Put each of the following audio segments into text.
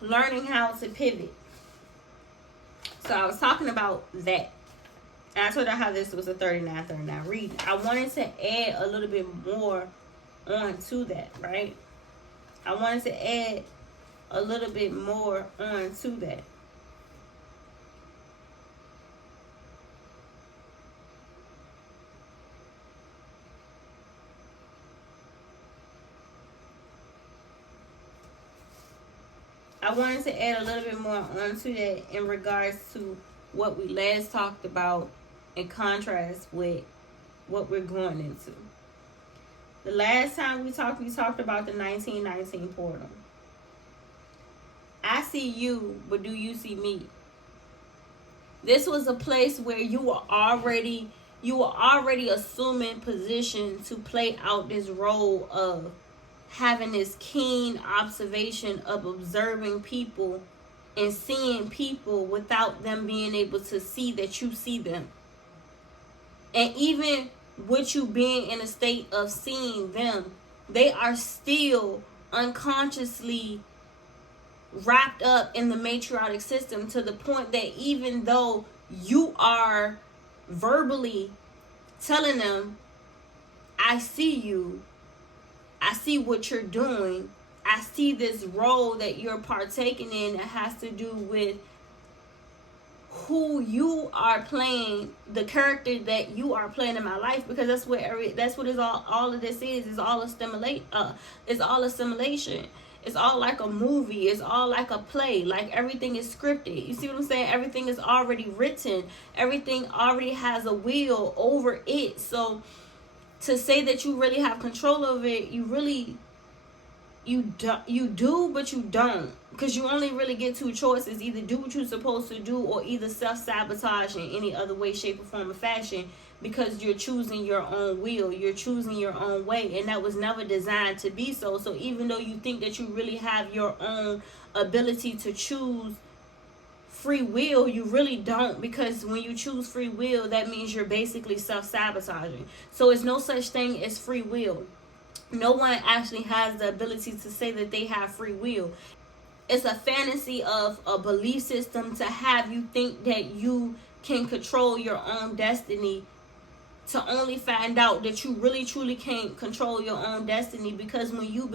learning how to pivot. So I was talking about that. And I told you how this was a 39 reading. I wanted to add a little bit more on to that, right? I wanted to add a little bit more on to that. I wanted to add a little bit more onto that in regards to what we last talked about in contrast with what we're going into. The last time we talked about the 1919 portal. I see you, but do you see me? This was a place where you were already assuming position to play out this role of having this keen observation of observing people and seeing people without them being able to see that you see them. And even with you being in a state of seeing them, they are still unconsciously wrapped up in the matriotic system, to the point that even though you are verbally telling them, I see you, I see what you're doing, I see this role that you're partaking in that has to do with who you are playing, the character that you are playing in my life, because that's what is all of this is all assimilation. It's all like a movie. It's all like a play. Like everything is scripted. You see what I'm saying? Everything is already written. Everything already has a will over it. So to say that you really have control over it, you do, but you don't. Because you only really get two choices. Either do what you're supposed to do, or either self-sabotage in any other way, shape, or form, or fashion. Because you're choosing your own will. You're choosing your own way. And that was never designed to be so. So even though you think that you really have your own ability to choose free will, you really don't. Because when you choose free will, that means you're basically self-sabotaging. So it's no such thing as free will. No one actually has the ability to say that they have free will. It's a fantasy of a belief system to have you think that you can control your own destiny, to only find out that you really truly can't control your own destiny. Because when you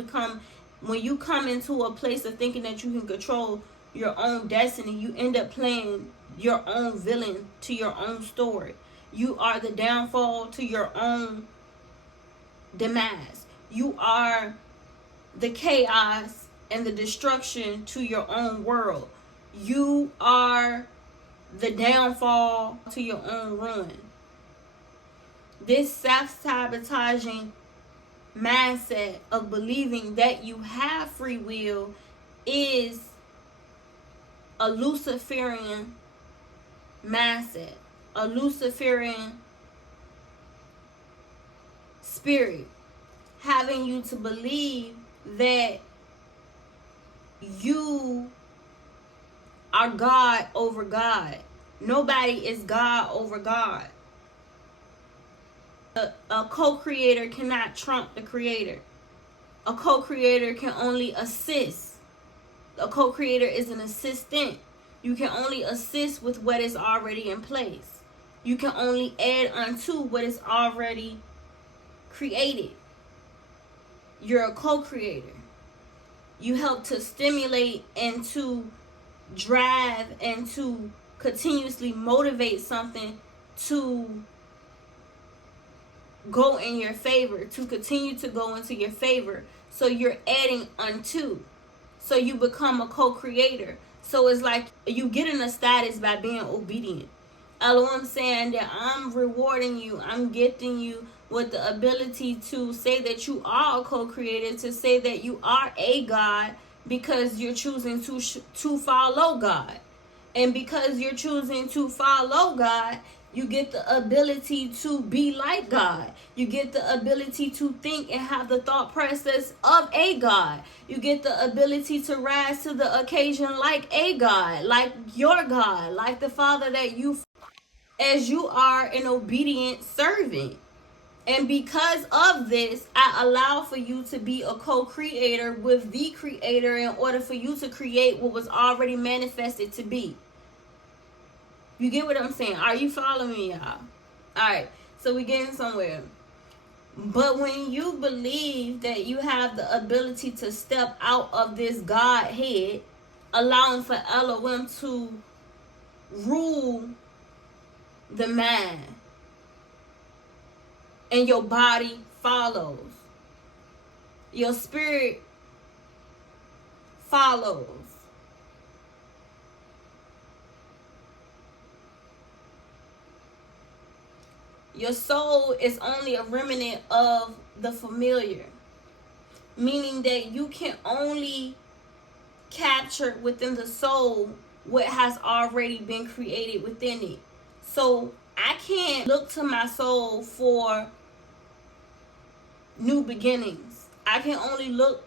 come into a place of thinking that you can control your own destiny, you end up playing your own villain to your own story. You are the downfall to your own demise. You are the chaos and the destruction to your own world. You are the downfall to your own ruin. This self-sabotaging mindset of believing that you have free will is a Luciferian mindset, a Luciferian spirit, having you to believe that you are God over God. Nobody is God over God. A co-creator cannot trump the creator. A co-creator can only assist. A co-creator is an assistant. You can only assist with what is already in place. You can only add unto what is already created. You're a co-creator. You help to stimulate and to drive and to continuously motivate something to go in your favor, to continue to go into your favor. So you're adding unto. So you become a co-creator. So it's like you get in a status by being obedient. I'm saying that I'm rewarding you, I'm gifting you with the ability to say that you are a co-creator, to say that you are a God, because you're choosing to follow God. And because you're choosing to follow God, you get the ability to be like God. You get the ability to think and have the thought process of a God. You get the ability to rise to the occasion like a God, like your God, like the Father that you, as you are an obedient servant. And because of this, I allow for you to be a co-creator with the creator in order for you to create what was already manifested to be. You get what I'm saying? Are you following me, y'all? Alright, so we're getting somewhere. But when you believe that you have the ability to step out of this Godhead, allowing for Elohim to rule the mind, and your body follows, your spirit follows. Your soul is only a remnant of the familiar, meaning that you can only capture within the soul what has already been created within it. So I can't look to my soul for new beginnings. I can only look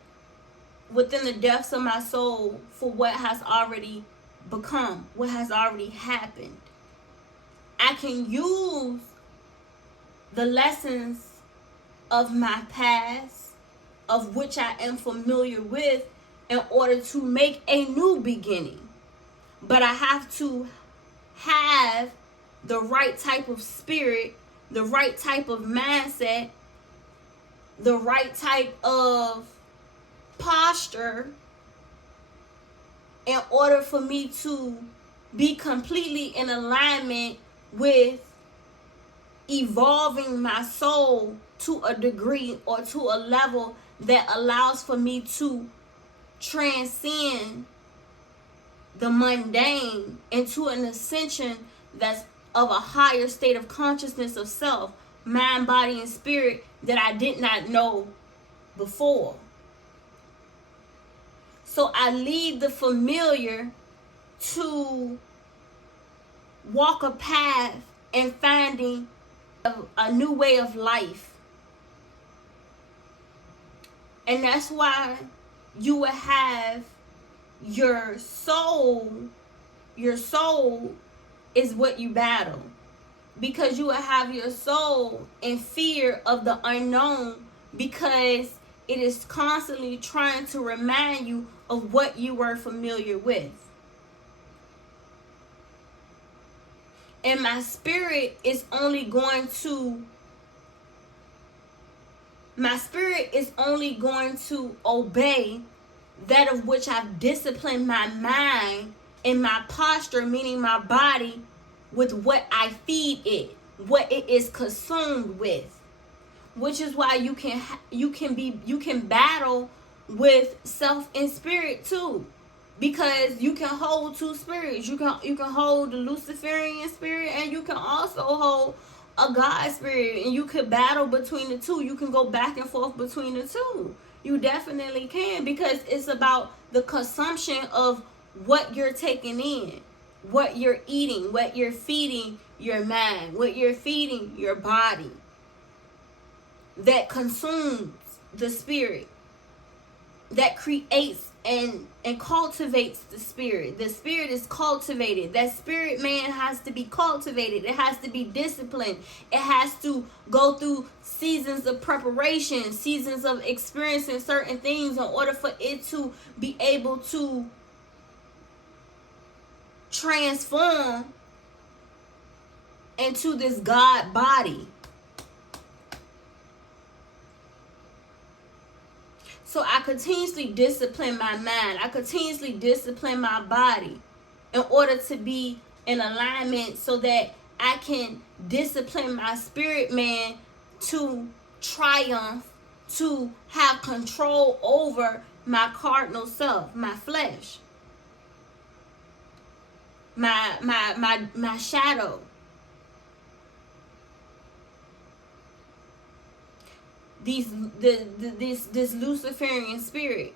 within the depths of my soul for what has already become, what has already happened. I can use the lessons of my past, of which I am familiar with, in order to make a new beginning. But I have to have the right type of spirit, the right type of mindset, the right type of posture in order for me to be completely in alignment with evolving my soul to a degree or to a level that allows for me to transcend the mundane into an ascension that's of a higher state of consciousness of self, mind, body, and spirit that I did not know before. So I leave the familiar to walk a path and finding a new way of life. And that's why you will have your soul is what you battle, because you will have your soul in fear of the unknown, because it is constantly trying to remind you of what you were familiar with. And my spirit is only going to obey that of which I've disciplined my mind and my posture, meaning my body, with what I feed it, what it is consumed with. Which is why you can battle with self and spirit too, because you can hold two spirits. You can hold the Luciferian spirit, and you can also hold a God spirit, and you could battle between the two. You can go back and forth between the two. You definitely can, because it's about the consumption of what you're taking in, what you're eating, what you're feeding your mind, what you're feeding your body, that consumes the spirit, that creates and cultivates the spirit. The spirit is cultivated. That spirit man has to be cultivated. It has to be disciplined. It has to go through seasons of preparation, seasons of experiencing certain things in order for it to be able to transform into this God body. So I continuously discipline my mind. I continuously discipline my body in order to be in alignment, so that I can discipline my spirit man to triumph, to have control over my cardinal self, my flesh, my shadow. This Luciferian spirit.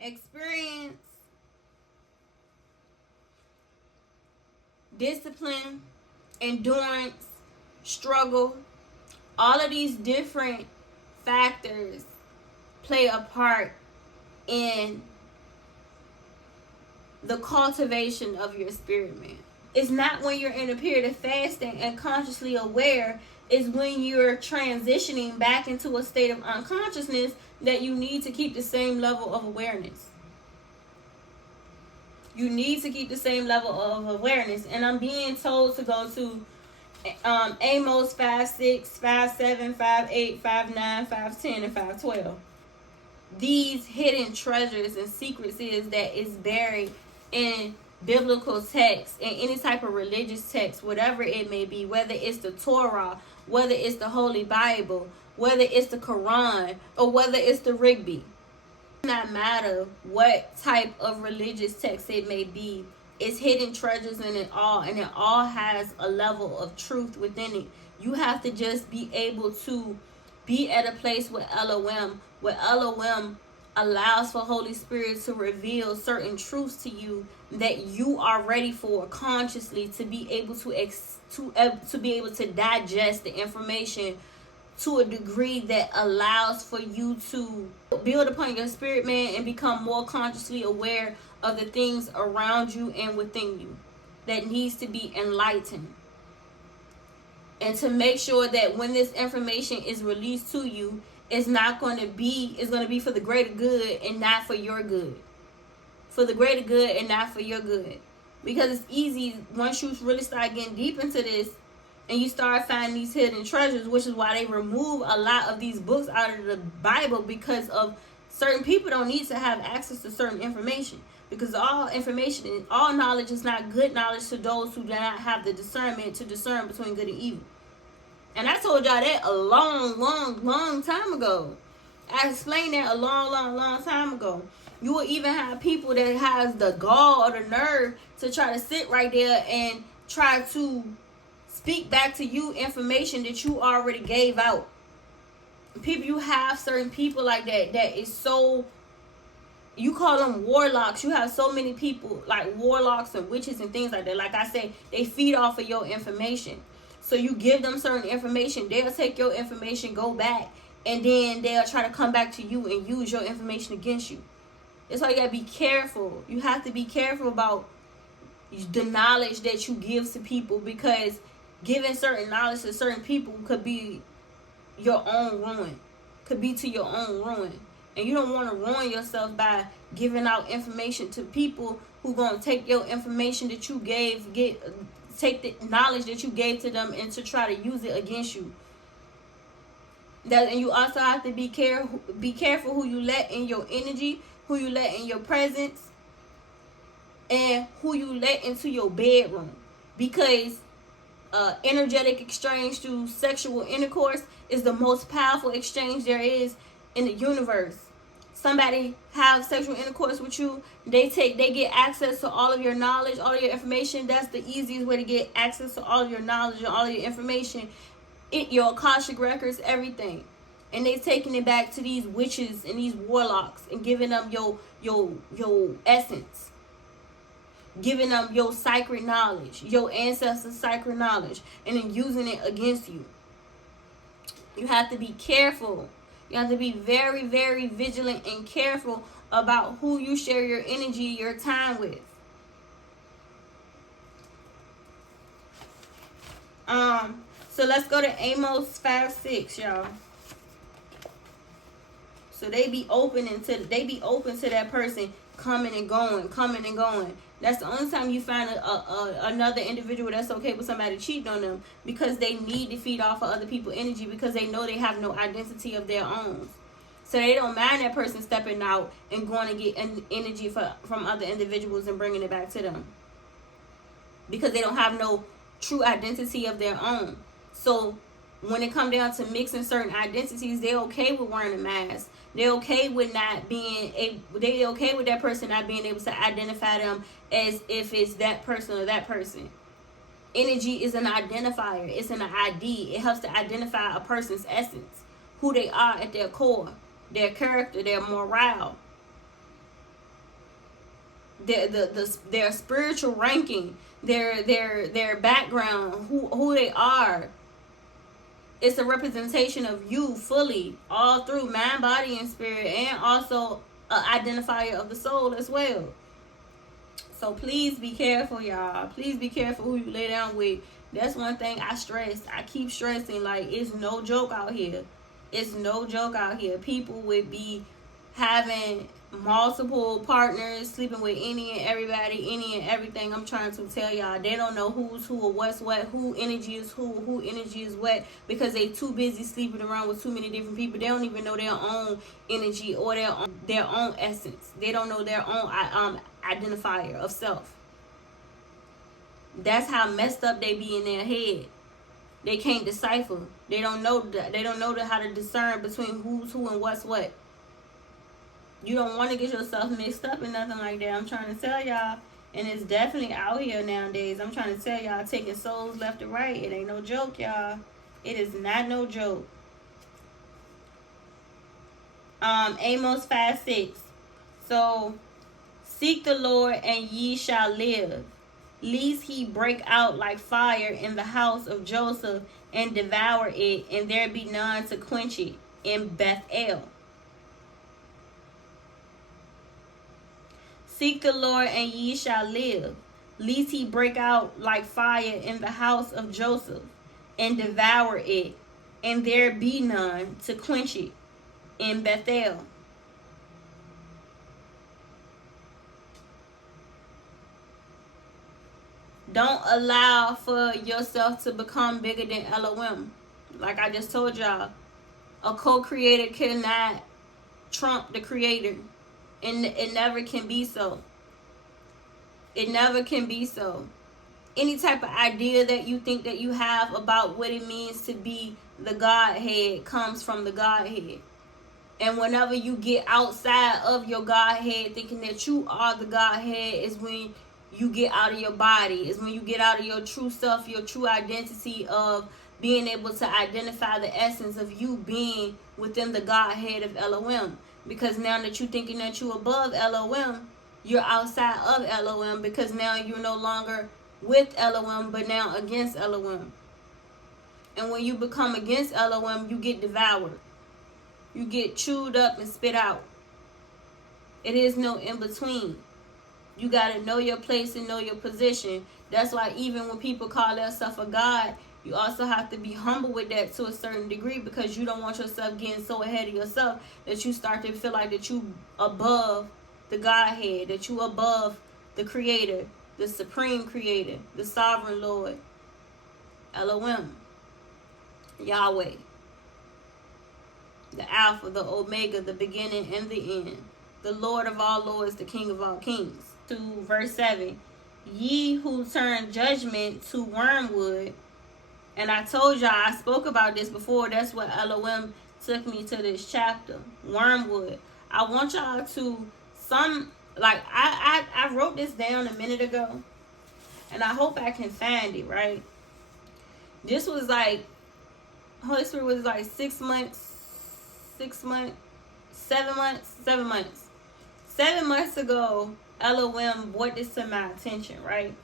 Experience, discipline, endurance, struggle, all of these different factors play a part in the cultivation of your spirit man. It's not when you're in a period of fasting and consciously aware. It's when you're transitioning back into a state of unconsciousness that you need to keep the same level of awareness. You need to keep the same level of awareness. And I'm being told to go to Amos 5:6, 5:7, 5:8, 5:9, 5:10, and 5:12. These hidden treasures and secrets that is buried in biblical text and any type of religious text, whatever it may be, whether it's the Torah, whether it's the Holy Bible, whether it's the Quran, or whether it's the Rigby. It does not matter what type of religious text it may be. It's hidden treasures in it all, and it all has a level of truth within it. You have to just be able to be at a place with Elohim, where Elohim allows for Holy Spirit to reveal certain truths to you that you are ready for consciously, to be able to be able to digest the information to a degree that allows for you to build upon your spirit, man, and become more consciously aware of the things around you and within you that needs to be enlightened. And to make sure that when this information is released to you, it's going to be for the greater good and not for your good. For the greater good and not for your good. Because it's easy once you really start getting deep into this and you start finding these hidden treasures, which is why they remove a lot of these books out of the Bible, because of certain people don't need to have access to certain information. Because all information, all knowledge is not good knowledge to those who do not have the discernment to discern between good and evil. And I told y'all that a long time ago. I explained that a long time ago. You will even have people that has the gall or the nerve to try to sit right there and try to speak back to you information that you already gave out. People, you have certain people like that is so, you call them warlocks. You have so many people like warlocks and witches and things like that. Like I said, they feed off of your information. So you give them certain information, they'll take your information, go back, and then they'll try to come back to you and use your information against you. That's why you gotta be careful. You have to be careful about the knowledge that you give to people, because giving certain knowledge to certain people could be your own ruin. Could be to your own ruin. And you don't want to ruin yourself by giving out information to people who gonna take your information that you gave, take the knowledge that you gave to them and to try to use it against you. And you also have to be careful who you let in your energy, who you let in your presence, and who you let into your bedroom. Because energetic exchange through sexual intercourse is the most powerful exchange there is in the universe. Somebody have sexual intercourse with you, they get access to all of your knowledge, all of your information. That's the easiest way to get access to all of your knowledge and all of your information, your Akashic records, everything. And they taking it back to these witches and these warlocks and giving them your essence, giving them your sacred knowledge, your ancestors' sacred knowledge, and then using it against you. You have to be careful. You have to be very, very vigilant and careful about who you share your energy, your time with. So let's go to Amos 5:6, y'all. So they be open to that person coming and going. That's the only time you find another individual that's okay with somebody cheating on them, because they need to feed off of other people's energy, because they know they have no identity of their own. So they don't mind that person stepping out and going to get energy from other individuals and bringing it back to them, because they don't have no true identity of their own. So when it comes down to mixing certain identities, they're okay with wearing a mask. They're okay with they're okay with that person not being able to identify them as if it's that person or that person. Energy is an identifier. It's an ID. It helps to identify a person's essence, who they are at their core, their character, their morale, their spiritual ranking, their background, who they are. It's a representation of you fully, all through mind, body, and spirit, and also an identifier of the soul as well. So please be careful, y'all. Please be careful who you lay down with. That's one thing I stress. I keep stressing, like, it's no joke out here. It's no joke out here. People would be having multiple partners, sleeping with any and everybody, any and everything. I'm trying to tell y'all, they don't know who's who or what's what, who energy is who energy is what, because they too busy sleeping around with too many different people. They don't even know their own energy or their own essence. They don't know their own identifier of self. That's how messed up they be in their head. They can't decipher. They don't know how to discern between who's who and what's what. You don't want to get yourself mixed up in nothing like that. I'm trying to tell y'all, and it's definitely out here nowadays. I'm trying to tell y'all, taking souls left and right. It ain't no joke, y'all. It is not no joke. Amos 5:6. So, seek the Lord and ye shall live, lest he break out like fire in the house of Joseph and devour it, and there be none to quench it in Bethel. Seek the Lord and ye shall live, lest he break out like fire in the house of Joseph and devour it, and there be none to quench it in Bethel. Don't allow for yourself to become bigger than Elohim. Like I just told y'all, a co-creator cannot trump the creator. And it never can be so. It never can be so. Any type of idea that you think that you have about what it means to be the Godhead comes from the Godhead. And whenever you get outside of your Godhead thinking that you are the Godhead is when you get out of your body. Is when you get out of your true self, your true identity of being able to identify the essence of you being within the Godhead of Elohim. Because now that you're thinking that you're above Elohim, you're outside of Elohim, because now you're no longer with Elohim, but now against Elohim. And when you become against Elohim, you get devoured. You get chewed up and spit out. It is no in between. You got to know your place and know your position. That's why even when people call themselves a God, you also have to be humble with that to a certain degree, because you don't want yourself getting so ahead of yourself that you start to feel like that you above the Godhead, that you above the Creator, the Supreme Creator, the Sovereign Lord, Elohim, Yahweh, the Alpha, the Omega, the beginning and the end, the Lord of all lords, the King of all kings. To verse 7, ye who turn judgment to wormwood. And I told y'all, I spoke about this before. That's what Elohim took me to this chapter. Wormwood. I want y'all to, I wrote this down a minute ago. And I hope I can find it, right? This was like, Holy Spirit was like 7 months. 7 months ago, Elohim brought this to my attention, right?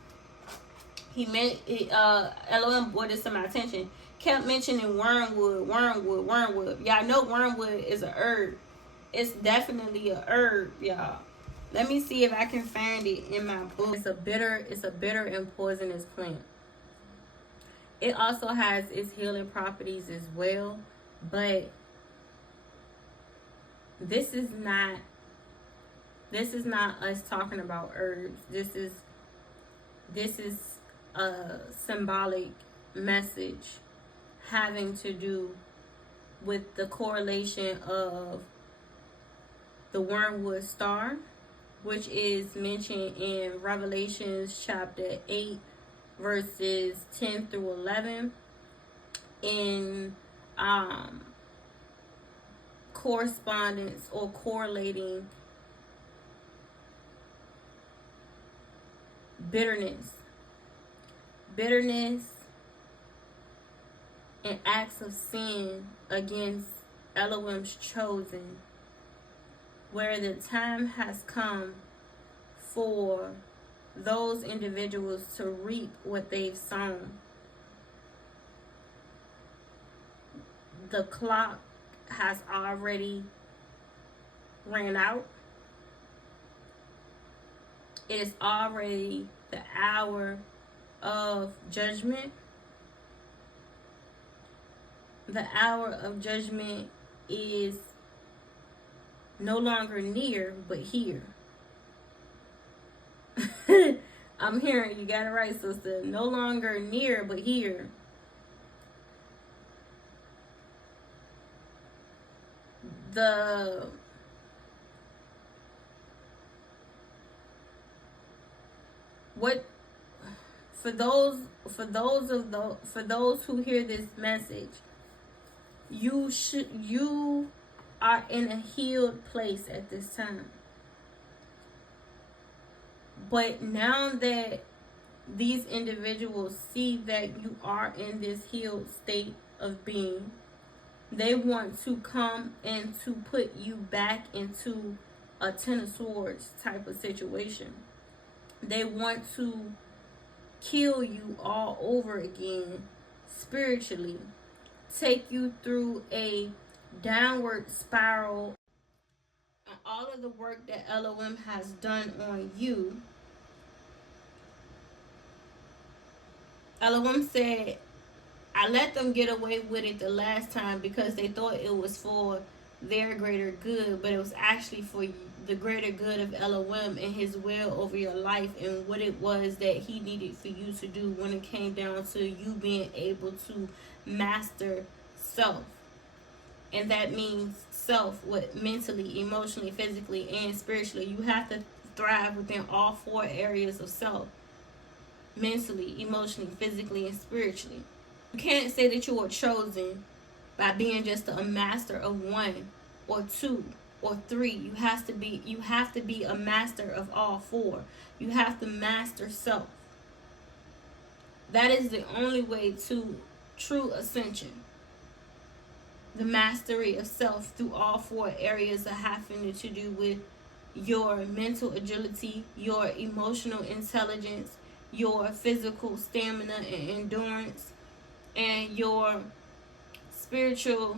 Elohim brought this to my attention. Kept mentioning wormwood. Y'all know wormwood is a herb. It's definitely a herb, y'all. Let me see if I can find it in my book. It's a bitter and poisonous plant. It also has its healing properties as well, but this is not us talking about herbs. This is a symbolic message having to do with the correlation of the wormwood star, which is mentioned in Revelations chapter 8 verses 10 through 11, in correspondence or correlating bitterness and acts of sin against Elohim's chosen, where the time has come for those individuals to reap what they've sown. The clock has already ran out, It is already the hour of judgment. The hour of judgment is no longer near, but here. I'm hearing you got it right, sister. No longer near, but here. For those who hear this message, you are in a healed place at this time. But now that these individuals see that you are in this healed state of being, they want to come and to put you back into a Ten of Swords type of situation. They want to kill you all over again spiritually, take you through a downward spiral. And all of the work that Elohim has done on you, Elohim said, I let them get away with it the last time because they thought it was for their greater good, but it was actually for the greater good of Elohim and his will over your life and what it was that he needed for you to do when it came down to you being able to master self. And that means self, what mentally, emotionally, physically, and spiritually. You have to thrive within all four areas of self. Mentally, emotionally, physically, and spiritually. You can't say that you are chosen by being just a master of one or two or three. You have to be a master of all four. You have to master self. That is the only way to true ascension. The mastery of self through all four areas of having to do with your mental agility, your emotional intelligence, your physical stamina and endurance, and your spiritual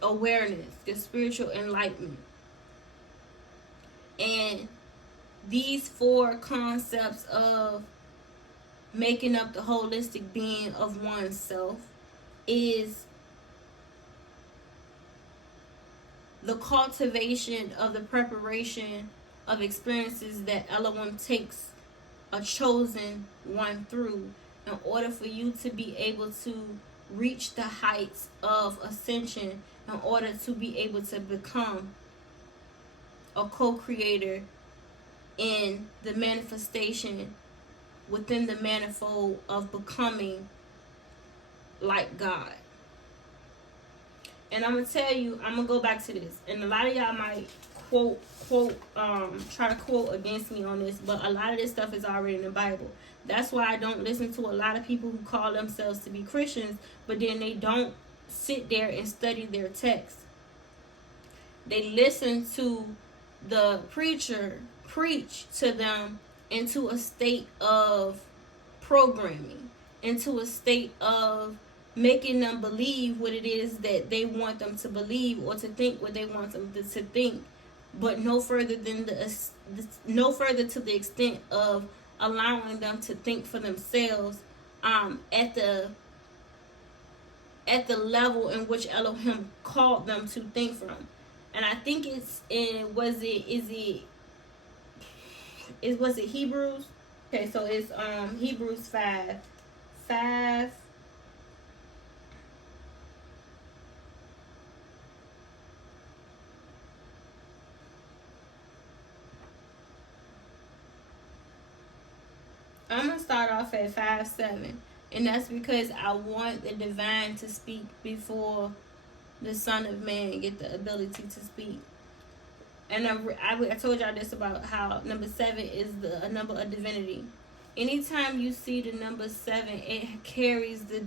awareness, your spiritual enlightenment. And these four concepts of making up the holistic being of oneself is the cultivation of the preparation of experiences that Elohim takes a chosen one through in order for you to be able to reach the heights of ascension, in order to be able to become a co-creator in the manifestation within the manifold of becoming like God. And I'm gonna tell you, I'm gonna go back to this, and a lot of y'all might try to quote against me on this, but a lot of this stuff is already in the Bible. That's why I don't listen to a lot of people who call themselves to be Christians, but then they don't sit there and study their text. They listen to the preacher preach to them into a state of programming, into a state of making them believe what it is that they want them to believe, or to think what they want them to think, but no further to the extent of allowing them to think for themselves at the level in which Elohim called them to think from. And I think it's in was it Hebrews? Okay, so it's Hebrews 5. I'm going to start off at 5:7. And that's because I want the divine to speak before the Son of Man get the ability to speak. And I told y'all this about how number 7 is a number of divinity. Anytime you see the number 7, it carries the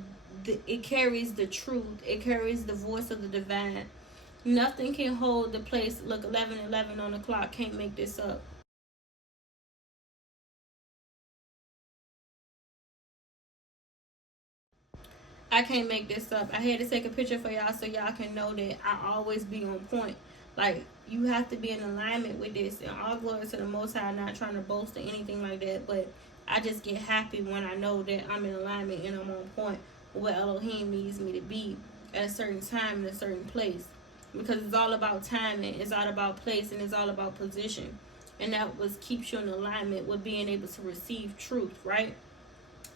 truth. It carries the voice of the divine. Nothing can hold the place. Look, 11:11 on the clock. Can't make this up. I can't make this up. I had to take a picture for y'all so y'all can know that I always be on point. Like, you have to be in alignment with this. And all glory to the Most High. I'm not trying to boast or anything like that, but I just get happy when I know that I'm in alignment and I'm on point with what Elohim needs me to be at a certain time in a certain place. Because it's all about timing, it's all about place, and it's all about position. And that keeps you in alignment with being able to receive truth, right?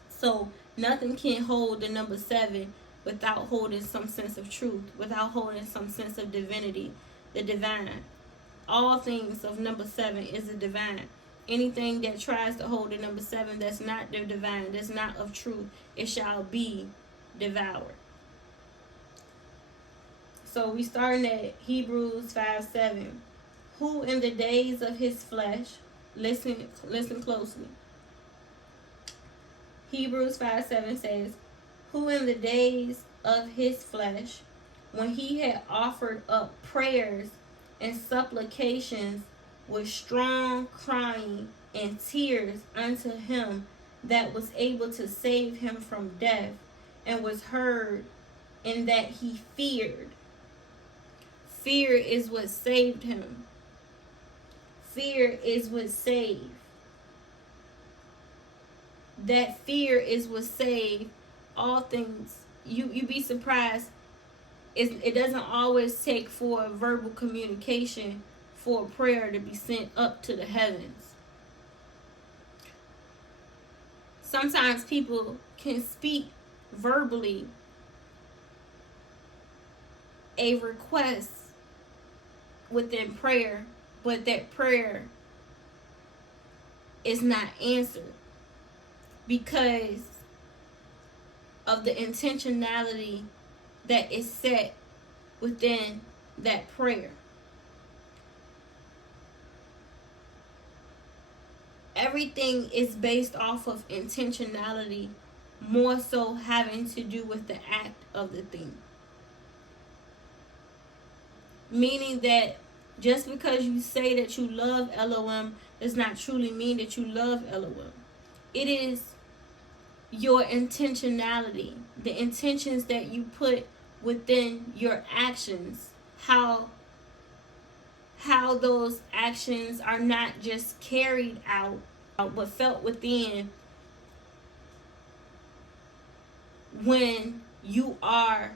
So nothing can hold the number 7 without holding some sense of truth, without holding some sense of divinity, the divine. All things of number 7 is the divine. Anything that tries to hold the number 7 that's not the divine, that's not of truth, it shall be devoured. So we starting at Hebrews 5:7. Who in the days of his flesh, listen closely. Hebrews 5:7 says, who in the days of his flesh, when he had offered up prayers and supplications with strong crying and tears unto him that was able to save him from death, and was heard in that he feared. Fear is what saved him. Fear is what saved. That fear is what saved all things. You be surprised. It doesn't always take for verbal communication for a prayer to be sent up to the heavens. Sometimes people can speak verbally a request within prayer, but that prayer is not answered because of the intentionality that is set within that prayer. Everything is based off of intentionality, more so having to do with the act of the thing. Meaning that just because you say that you love Elohim does not truly mean that you love Elohim. It is your intentionality, the intentions that you put within your actions, how those actions are not just carried out but felt within when you are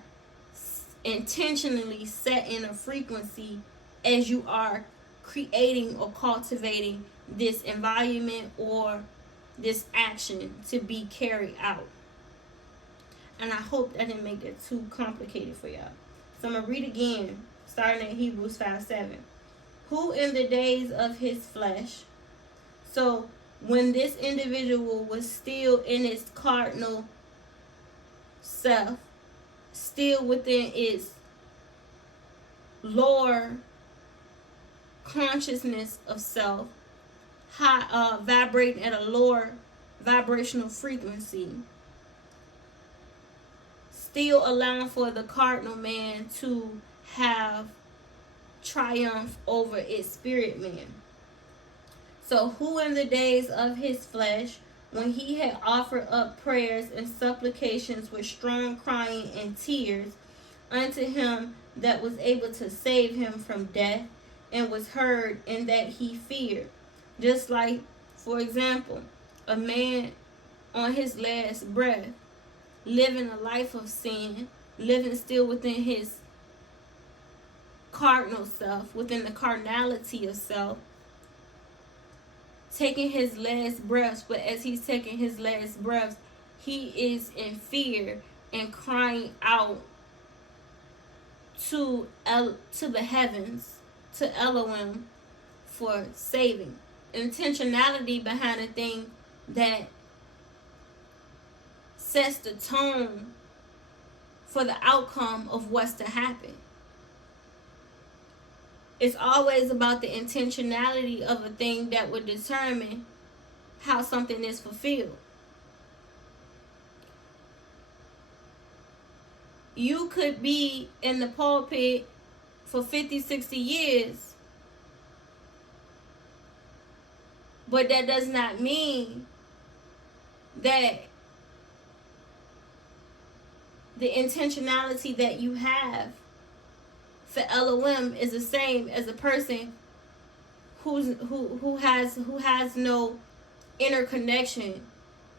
intentionally setting a frequency as you are creating or cultivating this environment or this action to be carried out. And I hope that didn't make it too complicated for y'all. So I'm going to read again, starting at Hebrews 5:7. Who in the days of his flesh, so when this individual was still in its cardinal self, still within its lower consciousness of self, vibrating at a lower vibrational frequency, still allowing for the cardinal man to have triumph over its spirit man. So who in the days of his flesh, when he had offered up prayers and supplications with strong crying and tears unto him that was able to save him from death, and was heard in that he feared. Just like, for example, a man on his last breath, living a life of sin, living still within his cardinal self, within the carnality of self, taking his last breaths, but as he's taking his last breaths, he is in fear and crying out to the heavens, to Elohim, for saving. Intentionality behind a thing that sets the tone for the outcome of what's to happen. It's always about the intentionality of a thing that would determine how something is fulfilled. You could be in the pulpit for 50, 60 years, but that does not mean that the intentionality that you have for Elohim is the same as a person who has no inner connection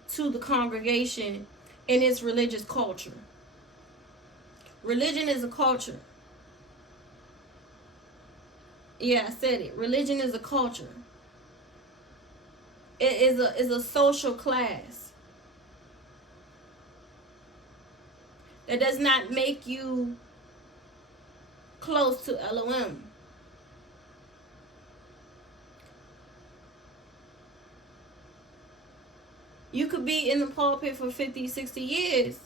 to the congregation in its religious culture. Religion is a culture. Yeah, I said it. Religion is a culture. It is a social class. That does not make you close to Elohim. You could be in the pulpit for 50, 60 years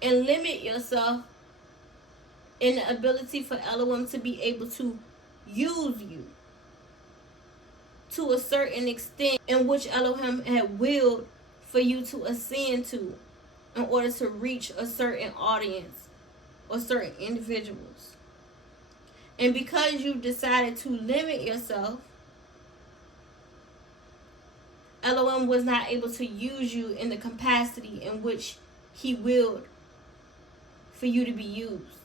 and limit yourself in the ability for Elohim to be able to use you to a certain extent in which Elohim had willed for you to ascend to in order to reach a certain audience or certain individuals. And because you decided to limit yourself, Elohim was not able to use you in the capacity in which he willed for you to be used.